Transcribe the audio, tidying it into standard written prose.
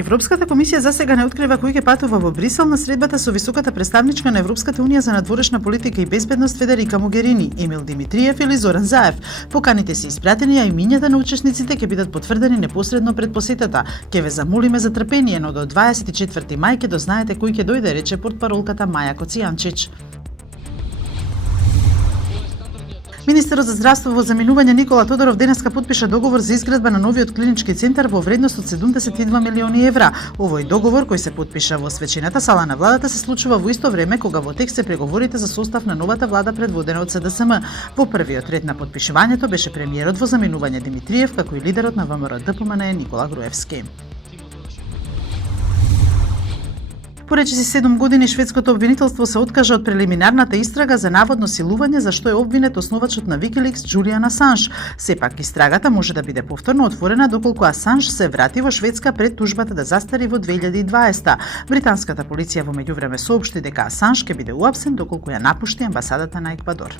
Европската комисија засега не открива кој ќе патува во Брисел на средбата со високата представничка на Европската унија за надворешна политика и безбедност Федерика Могерини, Емил Димитриев или Зоран Заев. Поканите се испратени, а имињата на учесниците ќе бидат потврдени непосредно пред посетата. Ќе ве замолиме за трпение, но до 24 мај ќе дознаете кој ќе дојде, рече портпаролката Маја Коцијанчич. Министерот за здравство во заминување Никола Тодоров денеска подпиша договор за изградба на новиот клинички центар во вредност од 72 милиони евра. Овој договор, кој се подпиша во свечената сала на владата, се случува во исто време кога во тек се преговорите за состав на новата влада предводена од СДСМ. Во првиот ред на подпишувањето беше премиерот во заминување Димитриев, како и лидерот на ВМРО ДПМН Никола Груевски. Поречиси 7 години шведското обвинителство се откажа од прелиминарната истрага за наводно силување за што е обвинет основачот на Wikileaks Джулијан Асанж. Сепак истрагата може да биде повторно отворена доколку Асанж се врати во Шведска пред тужбата да застари во 2020. Британската полиција во меѓувреме соопшти дека Асанж ќе биде уапсен доколку ја напушти амбасадата на Еквадор.